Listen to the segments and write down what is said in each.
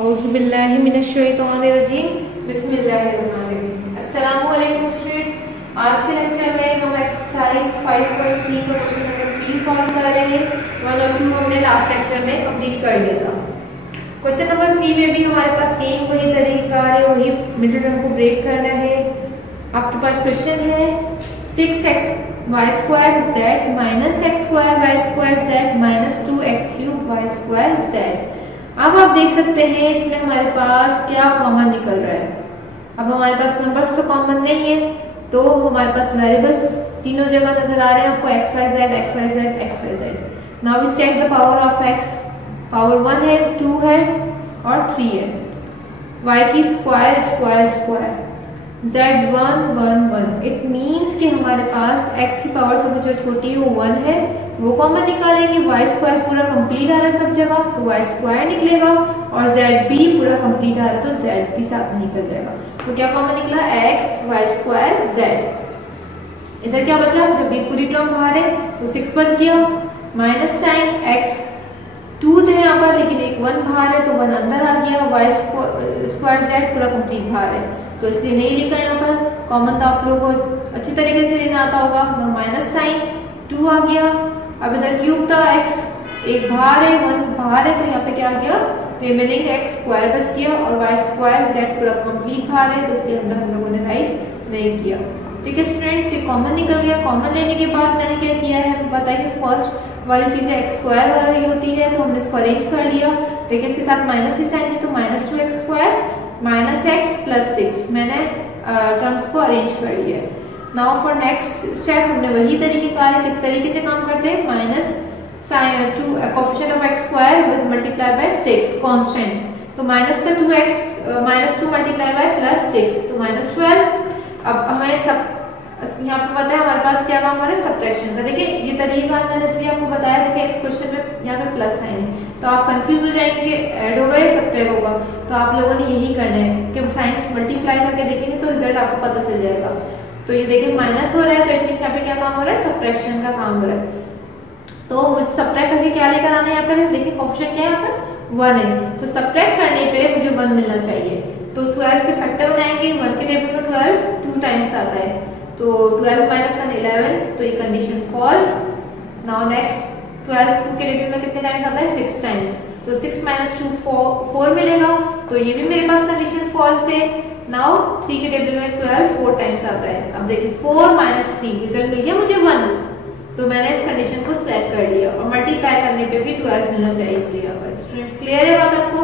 अस्सलामुअलैकुम स्टूडेंट्स, आज के लेक्चर में हम एक्सरसाइज 5.3 का क्वेश्चन नंबर 3 सॉल्व कर रहे हैं। 1 और 2 हमने लास्ट लेक्चर में कंप्लीट कर लिया था। क्वेश्चन नंबर 3 में भी हमारे पास सेम वही तरीका है, वही मिडिल टर्म को ब्रेक करना है। आपके पास क्वेश्चन है 6xy² z minus x² z minus 2x³ y² z। अब आप देख सकते हैं इसमें हमारे पास क्या कॉमन निकल रहा है। अब हमारे पास नंबर्स तो कॉमन नहीं है, तो हमारे पास वेरिएबल्स तीनों जगह नजर आ रहे हैं आपको, xyz। Now we check the power of x। Power 1 है, 2 है और 3 है। y की स्क्वायर z 1 1 1। इट मींस कि हमारे पास x की पावर सब जो छोटी है वो 1 है, वो कॉमन निकालेंगे। y² पूरा कंप्लीट आ रहा है सब जगह, तो y² निकलेगा और z भी पूरा कंप्लीट आ रहा है तो z भी साथ में निकल जाएगा। तो क्या कॉमन निकला? x y² z। इधर क्या बचा? जब भी पूरी टर्म बाहर है तो 6 बच गया, माइनस साइन x 2 थे यहाँ पर, लेकिन एक 1 बाहर है तो 1 अंदर आ गया। y² z पूरा कंप्लीट बाहर है तो इसलिए नहीं लिखा यहाँ पर। कॉमन तो आप लोगों को अच्छी तरीके से लेना आता होगा। माइनस साइन 2 आ गया। अब इधर क्यूब था x, एक बाहर है 1 बाहर है, तो यहाँ पे क्या आ गया? रिमेनिंग x² बच गया और y² z पूरा कंप्लीट बाहर है, तो इसलिए अंदर हम लोगों ने राइट नहीं किया। ठीक है स्टूडेंट्स, ये कॉमन निकल गया। कॉमन लेने के बाद मैंने क्या किया है बताइए। फर्स्ट वाली चीजें x² वाली होती है तो हमने इसको अरेंज कर लिया, लेकिन इसके साथ माइनस की साइन थी तो minus 2x² minus x plus 6 मैंने टर्म्स को अरेंज कर लिया है। नाउ फॉर नेक्स्ट स्टेप हमने वही तरीके कार है, किस तरीके से काम करते हैं। Minus sign 2 coefficient of x² with multiply by 6 constant, तो माइनस का 2x minus 2 multiply by plus 6 तो माइनस 12। अब हमें सब यहाँ पे पता है हमारे पास क्या काम हो रहा है, सब्ट्रैक्शन का। देखिए ये तरीका मैंने इसलिए आपको बताया, देखिए इस क्वेश्चन में यहाँ पे प्लस साइन है तो आप कंफ्यूज हो जाएंगे ऐड होगा या सब्ट्रैक्ट होगा। तो आप लोगों ने यही करना है कि साइंस मल्टीप्लाई करके देखेंगे तो रिजल्ट आपको पता चल जाएगा। तो ये देखिए माइनस हो रहा है तो इट मींस यहाँ पे क्या काम हो रहा है, सब्ट्रैक्शन का काम हो रहा है। तो मुझे सब्ट्रैक्ट करके क्या लेकर आना है यहाँ पर, देखिए कोएफिशिएंट क्या है यहाँ पर 1 है, तो सब्ट्रैक्ट करने पे मुझे 1 मिलना चाहिए। तो 12 के फैक्टर बनाएंगे, 1 के टेबल में 12 2 टाइम्स आता है, तो 12 माइनस 1 11, तो ये कंडीशन फॉल्स। नाउ नेक्स्ट 12 2 के टेबल में कितने टाइम्स आता है, 6 टाइम्स, तो 6 माइनस 2 4 मिलेगा, तो ये भी मेरे पास कंडीशन फॉल्स है। नाउ 3 के टेबल में 12 4 टाइम्स आता है। अब देखिए 4 माइनस 3 रिजल्ट मिल गया मुझे 1, तो मैंने इस कंडीशन को सिलेक्ट कर लिया और मल्टीप्लाई करने पे भी 12 मिलना चाहिए मुझे यहाँ पर। स्टूडेंट्स क्लियर है बात आपको?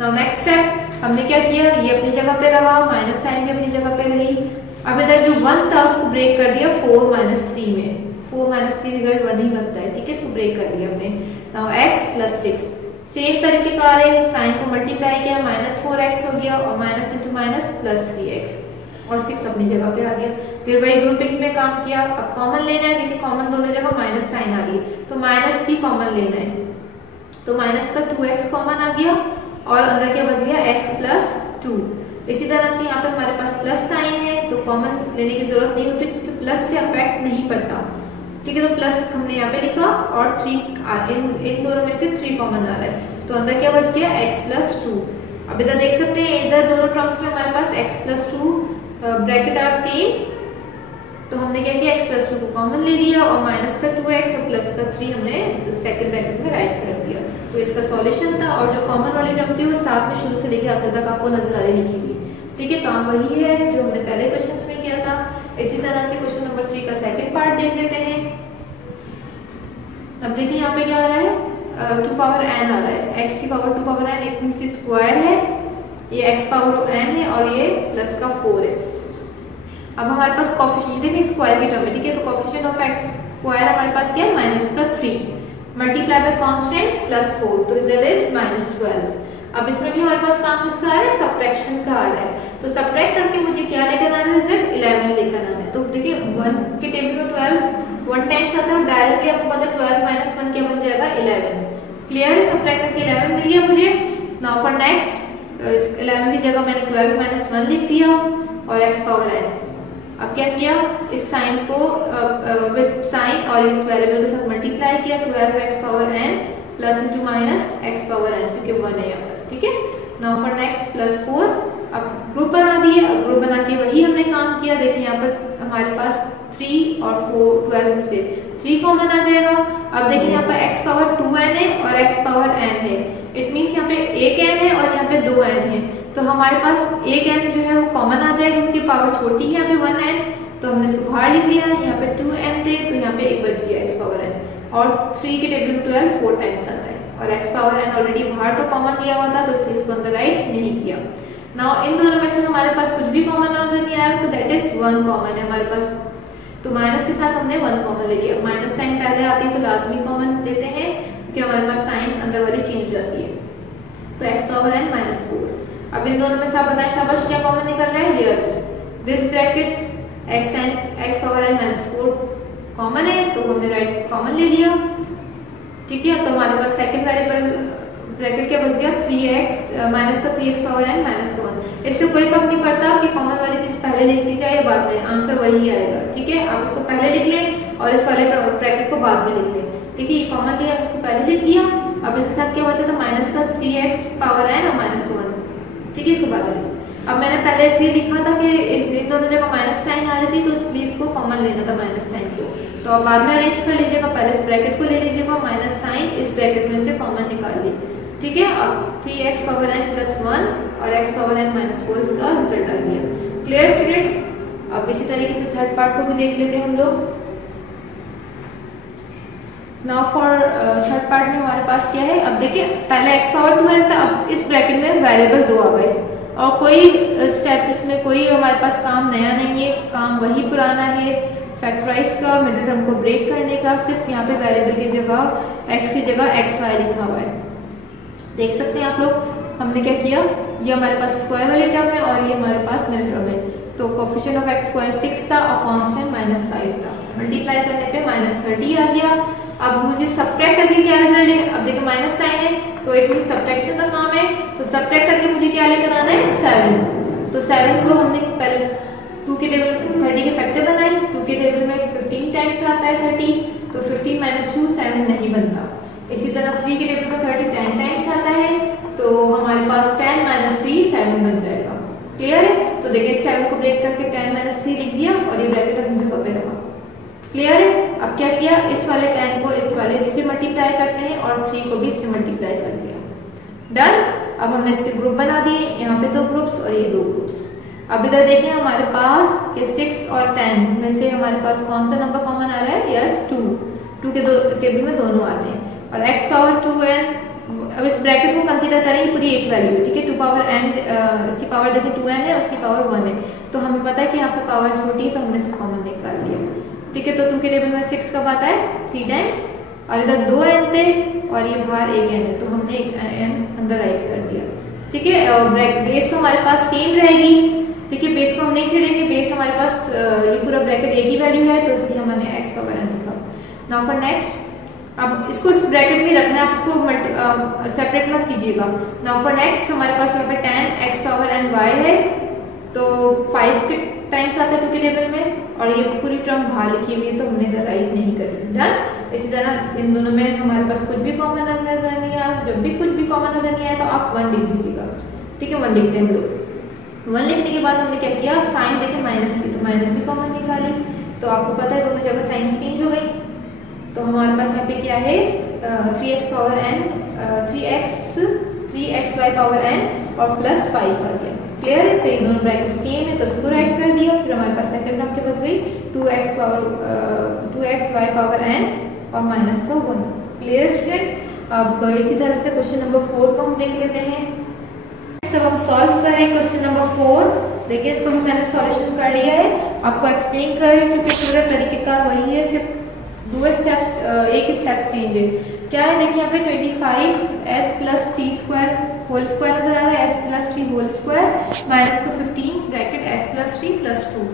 नाउ नेक्स्ट स्टेप हमने क्या किया, ये अपनी जगह पे रहा, माइनस साइन भी अपनी जगह पे रही। अब इधर जो 1 था उसको ब्रेक कर दिया 4 माइनस 3 में, 4 माइनस 3 रिजल्ट 1 ही बनता है। ठीक है, इसको ब्रेक कर दिया हमने। नाउ x प्लस 6 सेम तरीके का है, साइन को मल्टीप्लाई किया, माइनस 4x हो गया और minus into minus plus 3x और 6 अपनी जगह पे आ गया। फिर वही ग्रुपिंग में काम किया। अब कॉमन लेना है, देखिए कॉमन दोनों जगह माइनस साइन आ रही है तो माइनस भी कॉमन लेना है, तो माइनस का 2x कॉमन आ गया और अंदर क्या बच गया x प्लस 2। इसी तरह से यहाँ पे हमारे पास प्लस साइन है तो कॉमन लेने की जरूरत नहीं होती क्योंकि प्लस से अफेक्ट नहीं पड़ता। ठीक है, तो प्लस हमने यहाँ पे लिखा और 3 इन दोनों में से 3 कॉमन आ रहा है, तो अंदर क्या बच गया x प्लस 2। अब इधर देख सकते हैं इधर दोनों टर्म्स में हमारे पास x plus 2 bracket are same, तो हमने क्या किया x प्लस 2 को कॉमन ले लिया और माइनस का 2x और प्लस का 3 हमने सेकंड ब्रैकेट में राइट कर दिया। तो इसका सॉल्यूशन था और जो कॉमन वाली टर्म थी वो साथ में शुरू से लेकर आखिर तक आपको नजर आ रही लिखी हुई। ठीक है, काम वही है जो हमने पहले क्वेश्चंस में किया था। इसी तरह से क्वेश्चन नंबर 3 का सेकंड पार्ट देख लेते हैं। अब देखिए यहाँ पे क्या आ रहा है, 2 पावर n आ रहा है, x की पावर 2 पावर n, एक मींस स्क्वायर है, ये x पावर n है और ये प्लस का 4 है। अब हमारे पास कोएफिशिएंट देखिए स्क्वायर की टर्म है। ठीक है, तो कोएफिशिएंट ऑफ x स्क्वायर हमारे पास क्या है, माइनस का 3 मल्टीप्लाई बाय कांस्टेंट प्लस 4, तो रिजल्ट इज माइनस 12। अब इसमें भी हमारे पास काम किसका आ रहा है, सब्ट्रैक्शन का आ रहा है, तो सब्ट्रैक्ट करके मुझे क्या लेकर आना है, रिजल्ट 11 लेकर आना है। तो देखिए 1 के टेबल में 12 1 टाइम्स आता है, डायरेक्टली आपको पता है 12 माइनस 1 क्या बन जाएगा 11। क्लियर है, सब्ट्रैक्ट करके 11 मिल गया मुझे। नाउ फॉर नेक्स्ट 11 की जगह मैंने 12 माइनस 1 लिख दिया और x पावर n। अब क्या किया, इस साइन को विद साइन और इस वेरिएबल के साथ मल्टीप्लाई किया, 12x power n plus into minus x power n क्योंकि 1 है यहाँ पर। ठीक है, नाउ फॉर नेक्स्ट +4, अब ग्रुप बना दिए। अब ग्रुप बना के वही हमने काम किया। देखिए यहाँ पर हमारे पास 3 और 4 12 से 3 कॉमन आ जाएगा। अब देखिए यहाँ पर x पावर 2n है और x पावर n है। इट मीन्स यहाँ पे एक n है और यहाँ पे 2n है, तो हमारे पास एक n जो है वो कॉमन आ जाएगा क्योंकि पावर छोटी है यहाँ पे 1n, तो हमने इसको बाहर लिख लिया। यहाँ पे 2n थे तो यहाँ पे एक बच गया x पावर n, और 3 के टेबल में 12 4 टाइम्स आता है, और x पावर n ऑलरेडी बाहर तो कॉमन दिया हुआ था तो इसलिए इसको अंदर राइट नहीं किया। नाउ इन दोनों में से हमारे पास कुछ भी कॉमन नजर नहीं आ रहा, तो दैट इज 1 कॉमन है हमारे पास, तो माइनस के साथ हमने 1 कॉमन ले लिया। माइनस साइन पहले आती है तो लाजमी कॉमन लेते हैं क्योंकि हमारे पास साइन अंदर वाली चेंज हो जाती है। तो x पावर n -4। अब इन दोनों में से आप बताएं शाबाश क्या कॉमन निकल रहा है? Yes, this bracket x power n -4 common है, तो हमने राइट कॉमन ले लिया। ठीक है, तो हमारे पास सेकंड वेरिएबल ब्रैकेट क्या बच गया? 3x माइनस का 3x पावर n -1। इससे कोई फर्क नहीं पड़ता कि कॉमन वाली चीज पहले लिख दी जाए या बाद में, आंसर वही आएगा। ठीक है, आप इसको पहले लिख लें और इस वाले ब्रैकेट को बाद में लिख लें। ठीक है, ये कॉमन लिया, इसको पहले लिख दिया। अब इसके साथ क्या बचा था? माइनस का 3x पावर n और -1। ठीक है, इसको बाद में। अब मैंने पहले इसलिए लिखा था कि इन दोनों जगह माइनस साइन आ रही थी, तो इसलिए इसको कॉमन लेना था माइनस साइन को, तो आप बाद में अरेंज कर लीजिएगा। पहले इस ब्रैकेट को ले लीजिएगा, माइनस साइन इस ब्रैकेट में से कॉमन निकाल ली। ठीक है, अब 3x पावर n +1 और x पावर n -4 इसका रिजल्ट आ गया। Clear students? अब इसी तरीके से थर्ड पार्ट को भी देख लेते हैं हम लोग। नाउ फॉर थर्ड पार्ट में हमारे पास क्या है? अब देखिए पहले x पावर 2n था, अब इस ब्रैकेट में वेरिएबल 2 आ गए और कोई स्टेप इसमें कोई हमारे पास काम नया नहीं है, काम वही पुराना है फैक्टराइज का, मिडिल टर्म को ब्रेक करने का। सिर्फ यहाँ पे वेरिएबल की जगह x की जगह xy लिखा हुआ है, देख सकते हैं आप लोग। हमने क्या किया, ये हमारे पास स्क्वायर वाले टर्म है और ये हमारे पास मिडिल टर्म है, तो कोएफिशिएंट ऑफ x स्क्वायर 6 था और कांस्टेंट -5 था। मल्टीप्लाई करने पे -30 आ गया। अब मुझे सबट्रैक्ट करके क्या रिजल्ट है? अब देखो माइनस साइन है तो इट मीन सबट्रैक्शन का काम है, तो सबट्रैक्ट करके मुझे क्या लेकर आना है? 7। तो 7 को हमने पहले 2 के टेबल 30 के फैक्टर बनाई। 2 के टेबल में 15 टाइम्स आता है 30, तो 15 - 2 7 नहीं बनता। इसी तरह 3 के टेबल में 30 10 टाइम्स आता है, तो हमारे पास 10 - 3 7 बन जाएगा। क्लियर है? तो देखिए 7 को ब्रेक करके 10 - 3 लिख दिया और ये ब्रैकेट अपनी जगह पे रखा। क्लियर है? अब क्या किया, इस वाले 10 को इस वाले इससे मल्टीप्लाई करते हैं और 3 को भी इससे मल्टीप्लाई कर दिया। डन। अब हमने इसके ग्रुप बना दिए, यहाँ पे 2 ग्रुप्स और ये 2 ग्रुप्स। अब इधर देखिए हमारे पास कि 6 और 10 में से हमारे पास कौन सा नंबर कॉमन आ रहा है? यस 2 के टेबल में दोनों आते हैं। और x पावर 2n, अब इस ब्रैकेट को कंसीडर करें पूरी एक वैल्यू, ठीक है। 2 पावर n, इसकी पावर देखिए 2n है, उसकी पावर 1 है, तो हमें पता है कि यहाँ पे पावर छोटी है तो हमने इसको कॉमन निकाल लिया। ठीक है, तो 2 के टेबल में 6 कब आता है? 3 टाइम्स, और इधर 2 n थे और ये बाहर एक n है, तो हमने एक n अंदर राइट कर दिया। ठीक है, बेस तो हमारे पास सेम रहेगी। ठीक है, बेस को हम नहीं छेड़ेंगे, बेस हमारे पास ये पूरा ब्रैकेट एक ही वैल्यू है, तो इसलिए हमने x पावर n लिखा। नाउ फॉर नेक्स्ट, अब इसको इस ब्रैकेट में रखना है, आप इसको सेपरेट मत कीजिएगा। नाउ फॉर नेक्स्ट हमारे पास यहाँ पे 10 x पावर n y है, तो 5 के टाइम्स आता है 2 के टेबल में, और ये पूरी टर्म बाहर लिखी हुई है तो हमने इधर राइट नहीं करी। डन। इसी तरह इन दोनों में हमारे पास कुछ भी कॉमन नजर नहीं आया, जब भी कुछ भी कॉमन नजर नहीं आया तो आप 1 लिख दीजिएगा। ठीक है, 1 लिखते हैं हम लोग। 1 लिखने के बाद हमने क्या किया, साइन देखे माइनस की, तो माइनस भी कॉमन निकाली, तो आपको पता है दोनों जगह साइन चेंज हो गई, तो हमारे पास यहाँ पे क्या है 3x power n 3xy power n और प्लस 5 आ गया। क्लियर है? फिर दोनों ब्रैकेट सेम है तो उसको राइट कर दिया। फिर हमारे पास सेकंड टर्म क्या बच गई, 2xy पावर n और माइनस का 1। Clear students? अब इसी तरह से क्वेश्चन नंबर 4 को हम देख लेते हैं। सब हम सॉल्व करें क्वेश्चन नंबर 4। देखिए इसको भी मैंने सॉल्यूशन कर लिया है, आपको एक्सप्लेन करें क्योंकि पूरा तरीके का वही है, सिर्फ 2 स्टेप्स, एक स्टेप चेंज है। क्या है देखिए यहाँ पे 25s plus t square whole square नजर आ रहा है, s plus t whole square minus का 15 bracket s plus t plus 2।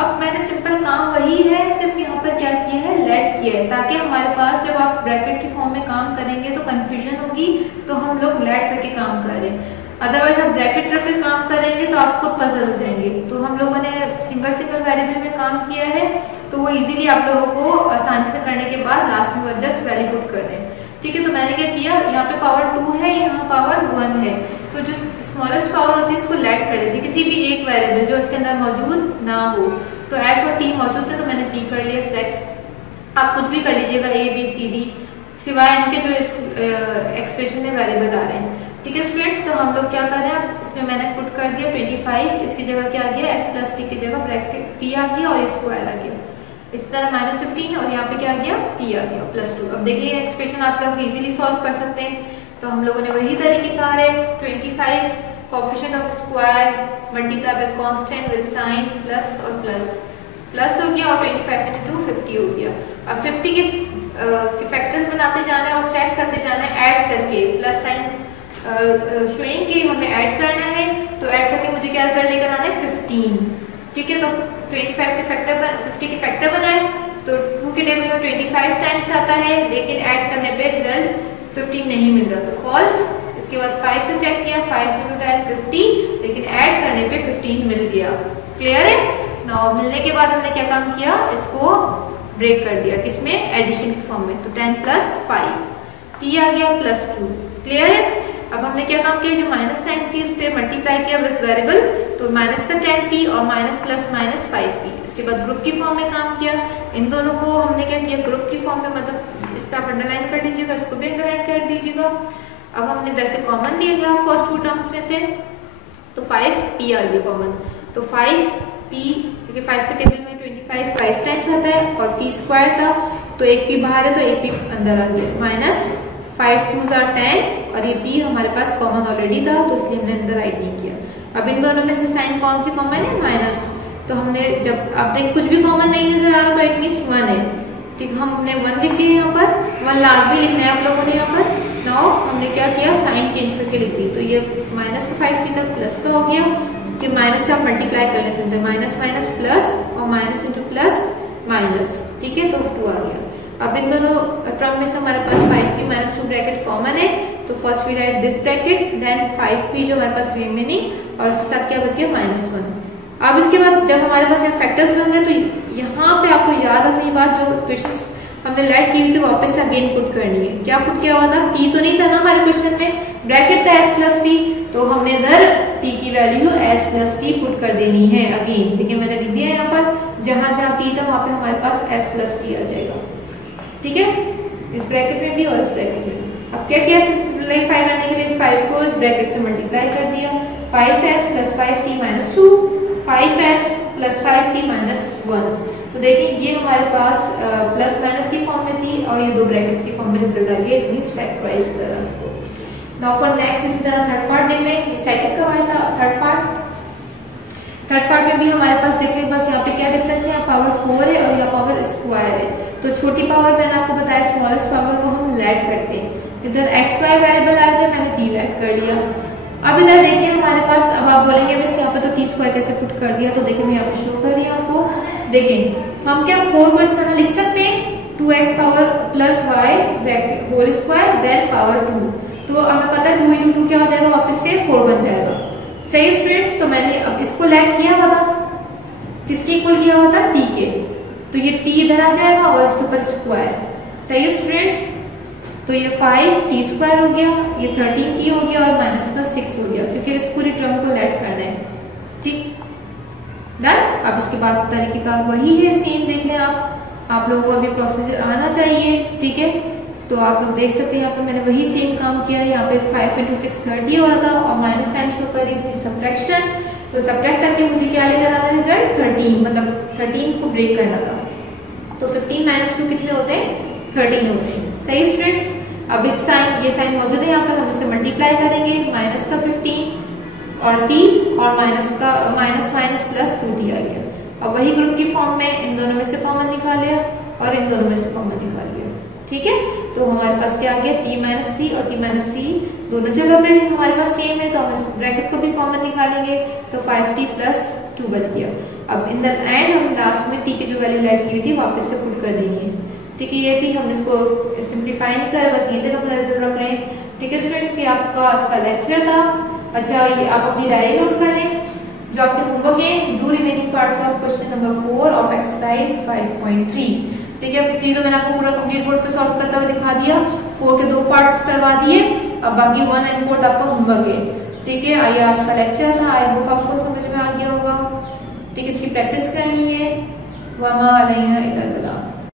अब मैंने सिंपल काम वही है, सिर्फ यहाँ पर क्या किया है, लेट किया है, ताकि हमारे पास जब आप ब्रैकेट के फॉर्म में काम करेंगे तो कंफ्यूजन होगी, तो हम लोग लेट करके काम कर रहे हैं। अदरवाइज आप ब्रैकेट रख के काम करेंगे तो आप खुद पजल हो जाएंगे। तो हम लोगों ने सिंगल वेरिएबल में काम किया है, तो वो इजीली आप लोगों को आसानी से करने के बाद लास्ट में जस्ट वैल्यू पुट कर दें। ठीक है, तो मैंने क्या किया, यहाँ पे पावर 2 है, यहाँ पावर 1 है, तो जो स्मॉलेस्ट पावर होती है इसको लेट कर देती है, किसी भी एक वेरिएबल जो इसके अंदर मौजूद ना हो। तो एस और टी मौजूद थे तो मैंने पी कर लिया सेलेक्ट। आप कुछ भी कर लीजिएगा, ए बी सी डी, सिवाय इनके जो इस एक्सप्रेशन में वेरिएबल आ रहे हैं। ठीक है स्टूडेंट्स, तो हम लोग क्या कर रहे हैं, इसमें मैंने पुट कर दिया 25, इसकी जगह क्या आ गया, एस प्लस टी की जगह ब्रैकेट पी आ गया और स्क्वायर आ गया। इस तरह -15 और यहाँ पे क्या आ गया, पी आ गया +2। अब देखिए एक्सप्रेशन आप लोग इजीली सॉल्व कर सकते हैं। तो हम लोगों ने वही तरीकेकार है, 25 coefficient of square multiply by constant with sign plus और प्लस हो गया और 25 × 2 50 हो गया। अब 50 के फैक्टर्स बनाते जाना है और चेक करते जाना है ऐड करके, प्लस साइन शोइंग कि हमें ऐड करना है। तो ऐड करके मुझे क्या रिजल्ट लेकर आना है, 15। ठीक है, तो 25 के फैक्टर 50 के फैक्टर बनाए तो 2 के टेबल में 25 टाइम्स आता है, लेकिन ऐड करने पे रिजल्ट 15 नहीं मिल रहा तो फॉल्स। इसके बाद 5 से चेक किया, 5 × 10 50, लेकिन ऐड करने पे 15 मिल गया। क्लियर है। नाउ मिलने के बाद हमने क्या काम किया, इसको ब्रेक कर दिया, किसमें, एडिशन के फॉर्म में। तो 10 + 5 p आ गया +2। क्लियर है। अब हमने क्या काम किया, जो माइनस साइन थी उससे मल्टीप्लाई किया विद वेरिएबल, तो माइनस का 10p और माइनस प्लस माइनस 5p। इसके बाद ग्रुप की फॉर्म में काम किया, इन दोनों को हमने क्या किया, ग्रुप की फॉर्म में, मतलब इस पे आप अंडरलाइन कर दीजिएगा, इसको भी अंडरलाइन कर दीजिएगा। अब हमने वैसे कॉमन लिया गया फर्स्ट 2 टर्म्स में से, तो 5p आ गया कॉमन। तो 5p, क्योंकि 5 के टेबल में 25 5 टाइम्स आता है और p स्क्वायर था, तो एक p बाहर है तो एक p अंदर आ गया, -5 2s are 10 और ये p हमारे पास कॉमन ऑलरेडी था तो इसलिए हमने अंदर राइट नहीं किया। अब इन दोनों में से साइन कौन सी कॉमन है, माइनस। तो हमने जब आप देख कुछ भी कॉमन नहीं नजर आ रहा तो इट मींस 1 है। ठीक, हमने 1 लिख दिया यहाँ पर, 1 लाजमी लिखना है आप लोगों ने यहाँ पर। नाउ हमने क्या किया, साइन चेंज करके लिख दी, तो ये -5 लिखा प्लस का हो गया, कि माइनस से आप मल्टीप्लाई कर ले सकते हैं, माइनस माइनस प्लस और माइनस इंटू प्लस माइनस। ठीक है, तो 2 आ गया। अब इन दोनों टर्म में से हमारे पास 5p - 2 ब्रैकेट कॉमन है, तो first we write this bracket, then 5p जो हमारे पास रिमेनिंग, और उसके साथ क्या बच गया, -1। अब इसके बाद जब हमारे पास यहाँ फैक्टर्स बन गए तो यहाँ पे आपको याद रखनी बात, जो क्वेश्चंस हमने लेट की हुई थी वापस से अगेन पुट करनी है। क्या पुट किया हुआ था, p तो नहीं था ना हमारे क्वेश्चन में, ब्रैकेट था s + t, तो हमने इधर p की वैल्यू s + t पुट कर देनी है अगेन। ठीक है, मैंने लिख दिया यहाँ पर, जहां जहां p था वहां पे हमारे पास s + t आ जाएगा। ठीक है, इस ब्रैकेट में भी और इस ब्रैकेट में भी। अब क्या किया, सिंपलीफाई करने के लिए इस 5 को इस ब्रैकेट से मल्टीप्लाई कर दिया, 5s + 5t - 2, 5s + 5t - 1। तो देखिए ये हमारे पास प्लस माइनस की फॉर्म में थी और ये दो ब्रैकेट्स की फॉर्म में रिजल्ट आ गया, इट मींस फैक्टराइज करा इसको। नाउ फॉर नेक्स्ट इसी तरह थर्ड पार्ट देख लें, ये सेकंड का आया था थर्ड पार्ट में भी हमारे पास देखिए बस यहाँ पे क्या डिफरेंस है, यहाँ पावर 4 है और यहाँ पावर स्क्वायर है। तो छोटी पावर मैंने आपको बताया स्मॉलेस्ट पावर को हम लेट करते हैं। इधर एक्स वाई वेरिएबल आए थे, मैंने टी लेट कर लिया। अब इधर देखिए हमारे पास, अब आप बोलेंगे बस यहाँ पे तो टी स्क्वायर कैसे पुट कर दिया, तो देखिए मैं यहाँ पे शो कर रही हूँ आपको। देखिए हम क्या 4 को इस तरह लिख सकते हैं, 2x power plus y bracket whole square then power 2। तो हमें पता है 2 × 2 क्या हो जाएगा, वापस से 4 बन जाएगा। सही स्टूडेंट्स, तो मैंने अब इसको लेट किया हुआ था, किसके इक्वल किया हुआ था, t के, तो ये t इधर आ जाएगा और इसके ऊपर स्क्वायर। सही स्टूडेंट्स, तो ये 5t स्क्वायर हो गया, ये 13t हो गया और माइनस का 6 हो गया, क्योंकि इस पूरी टर्म को लेट करना है। ठीक डन। अब इसके बाद तरीकेकार वही है, सेम देख लें आप लोगों को अभी प्रोसीजर आना चाहिए। ठीक है, तो आप लोग देख सकते हैं यहाँ पे मैंने वही सेम काम किया है। यहाँ पे 5 × 6 30 हो रहा था और माइनस साइन शो कर रही थी सब्ट्रैक्शन, तो सब्ट्रैक्ट करके मुझे क्या लेकर आना रिजल्ट 13, मतलब 13 को ब्रेक करना था। तो 15 - 2 कितने होते हैं, 13 होते हैं। सही स्टूडेंट्स, अब इस साइन, ये साइन मौजूद है यहाँ पर, हम इसे मल्टीप्लाई करेंगे, माइनस का 15 और t और माइनस का माइनस माइनस प्लस 2t आ गया। अब वही ग्रुप की फॉर्म में इन दोनों में से कॉमन निकाल लिया और इन दोनों में से कॉमन निकाल लिया। ठीक है, तो हमारे पास क्या आ गया, t - c और t - c दोनों जगह पे हमारे पास सेम है, तो हम इस ब्रैकेट को भी कॉमन निकालेंगे, तो 5t + 2 बच गया। अब इन द एंड हम लास्ट में t की जो वैल्यू लेट की हुई थी वापस से पुट कर देंगे। ठीक है, ये थी, हमने इसको सिंप्लीफाई नहीं करा, बस ये तक अपना रिजल्ट रख रहे हैं। ठीक है स्टूडेंट्स, ये आपका आज का लेक्चर था। अच्छा, ये आप अपनी डायरी नोट कर लें, जो आपके होमवर्क है, do remaining parts of question number 4 of exercise 5.3। ठीक है, 3 तो मैंने आपको पूरा कंप्लीट बोर्ड पे सॉल्व करता हुआ दिखा दिया, 4 के 2 पार्ट्स करवा दिए, अब बाकी 1 और 4 आपका होमवर्क है। ठीक है, आइए आज का लेक्चर था, आई होप आपको समझ में आ गया होगा। ठीक है, इसकी प्रैक्टिस करनी है। वमा अलैना इल्लल बलाग।